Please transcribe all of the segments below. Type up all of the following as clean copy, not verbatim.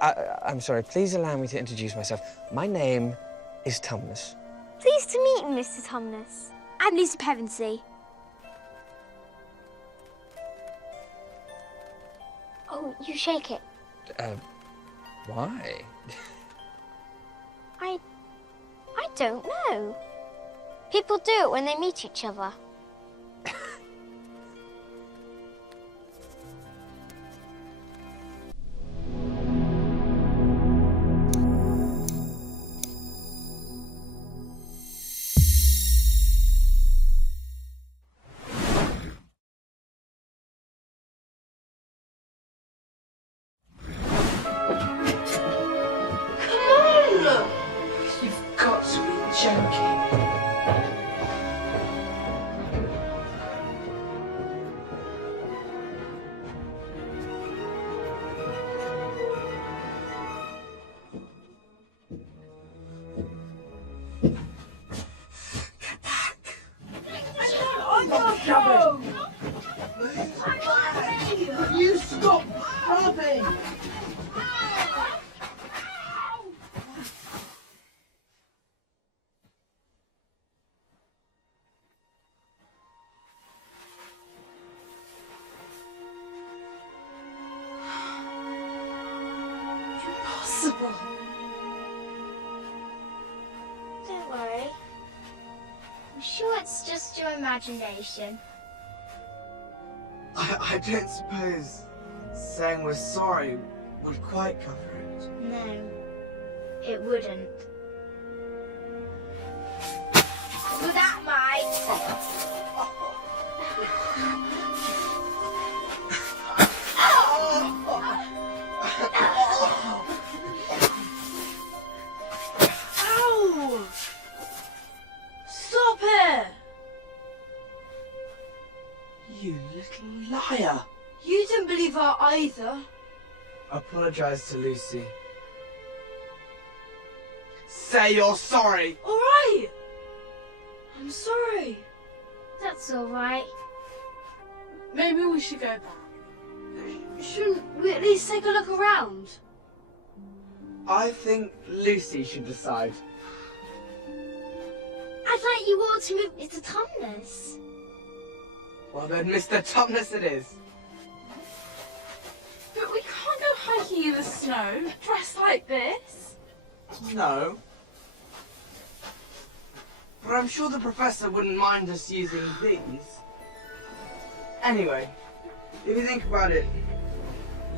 I'm sorry, please allow me to introduce myself. My name is Thomas. Pleased to meet you, Mr. Thomas. I'm Lisa Pevensey. Oh, you shake it. Why? I don't know. People do it when they meet each other. You stop rubbing! Impossible. Don't worry. I'm sure it's just your imagination. I don't suppose saying we're sorry would quite cover it. No, it wouldn't. Well, that might. Ow! Stop it! You little liar. You didn't believe her either. Apologise to Lucy. Say you're sorry. All right. I'm sorry. That's all right. Maybe we should go back. Shouldn't we at least take a look around? I think Lucy should decide. I'd like you all to meet Mr. Thomas. Well then, Mr. Thomas it is. But we can't go hiking in the snow, dressed like this. No. But I'm sure the professor wouldn't mind us using these. Anyway, if you think about it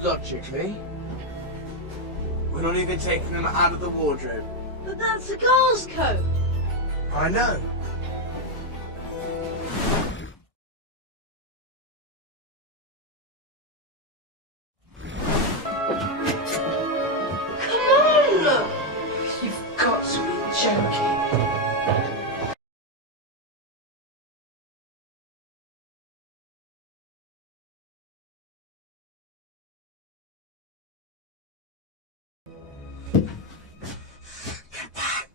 logically, we're not even taking them out of the wardrobe. But that's a girl's coat. I know. Come on! You've got to be joking. Get back!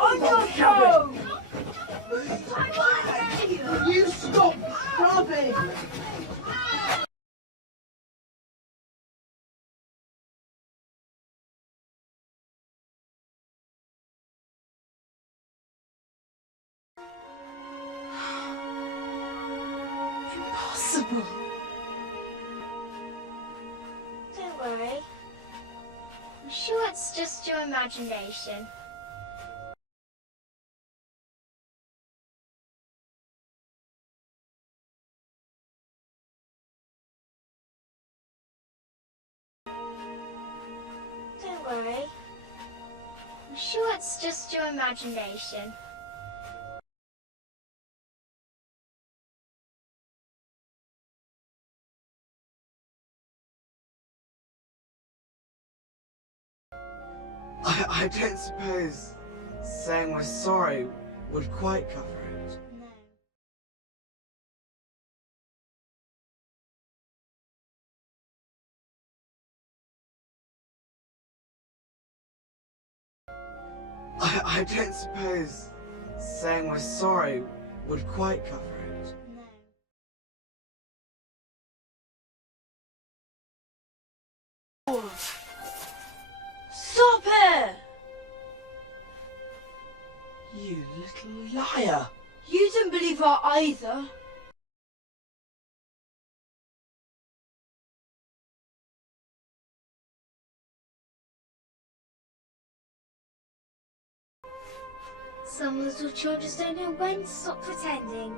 On your phone! You stop rubbing! Impossible. Don't worry. I'm sure it's just your imagination. Don't worry. I'm sure it's just your imagination. I don't suppose saying we're sorry would quite cover it. No. I don't suppose saying we're sorry would quite cover it. No. Stop it! You little liar. You didn't believe her either. Some little children just don't know when to stop pretending.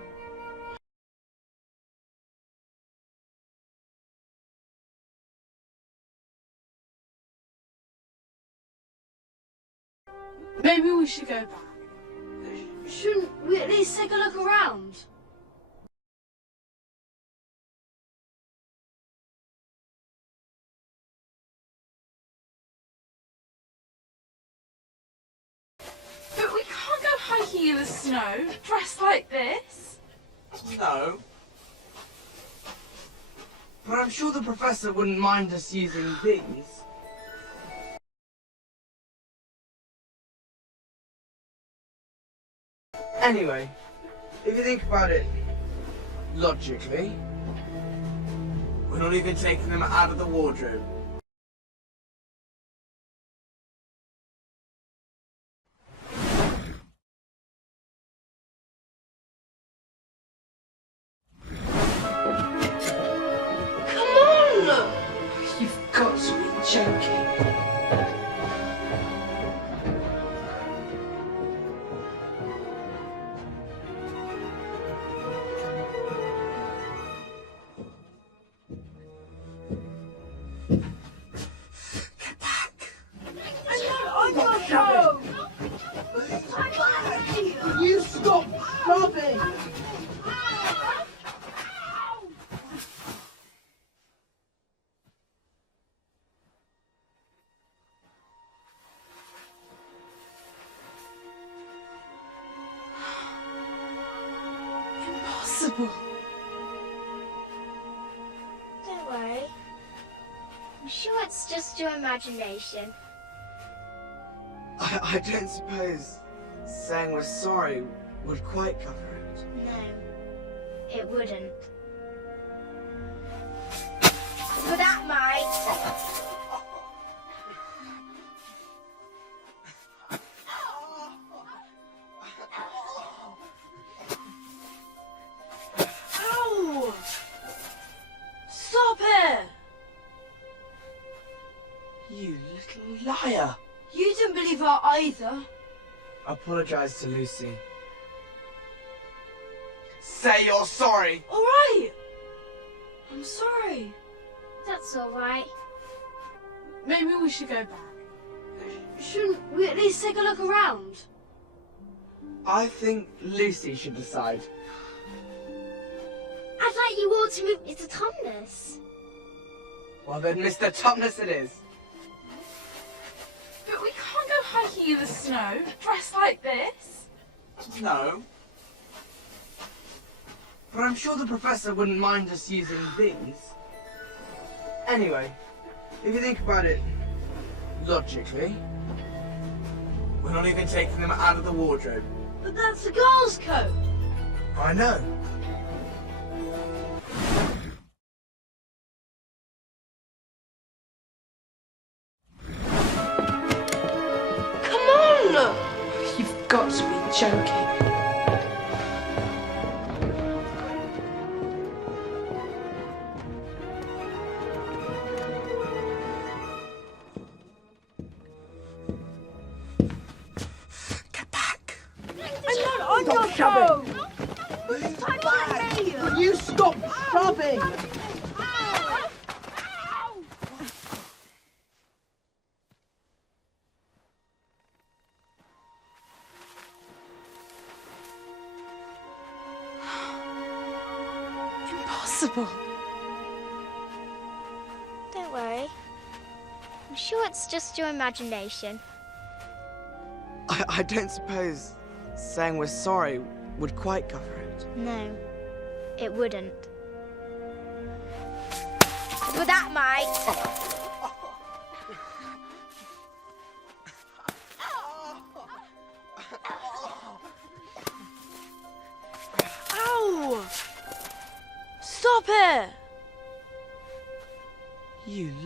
Maybe we should go back. Shouldn't we at least take a look around? But we can't go hiking in the snow, dressed like this. No. But I'm sure the professor wouldn't mind us using these. Anyway, if you think about it logically, we're not even taking them out of the wardrobe. Come on! You've got to be joking. You stop sobbing! Impossible. Don't worry. I'm sure it's just your imagination. I don't suppose saying we're sorry would quite cover it. No, it wouldn't. But that might. Ow! Stop it! You little liar! You didn't believe her either. Apologise to Lucy. Say you're sorry! All right. I'm sorry. That's all right. Maybe we should go back. Shouldn't we at least take a look around? I think Lucy should decide. I'd like you all to meet Mr. Thomas. Well then, Mr. Thomas it is. But we can't go hiking in the snow, dressed like this. No. But I'm sure the professor wouldn't mind us using these. Anyway, if you think about it logically, we're not even taking them out of the wardrobe. But that's the girl's coat. I know. Come on! You've got to be joking. Get back! I'm not on your show! You stop shoving! Impossible. Don't worry. I'm sure it's just your imagination. I don't suppose saying we're sorry would quite cover it. No, it wouldn't. But that might. Ow! Stop it! You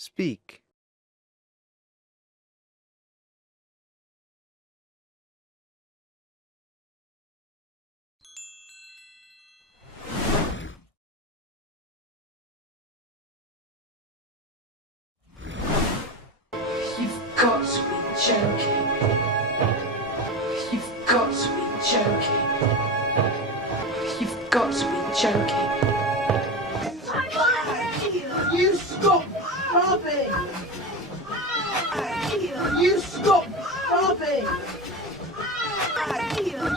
Speak. You've got to be joking. You've got to be joking. You've got to be joking. You stop rubbing! You stop rubbing!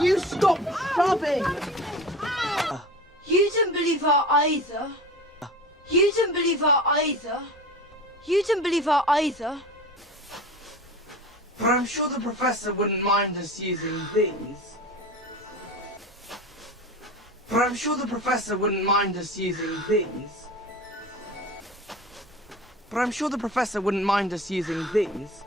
You stop rubbing! You didn't believe her either. You didn't believe her either. You didn't believe her either. But I'm sure the professor wouldn't mind us using these. But I'm sure the professor wouldn't mind us using these. But I'm sure the professor wouldn't mind us using these.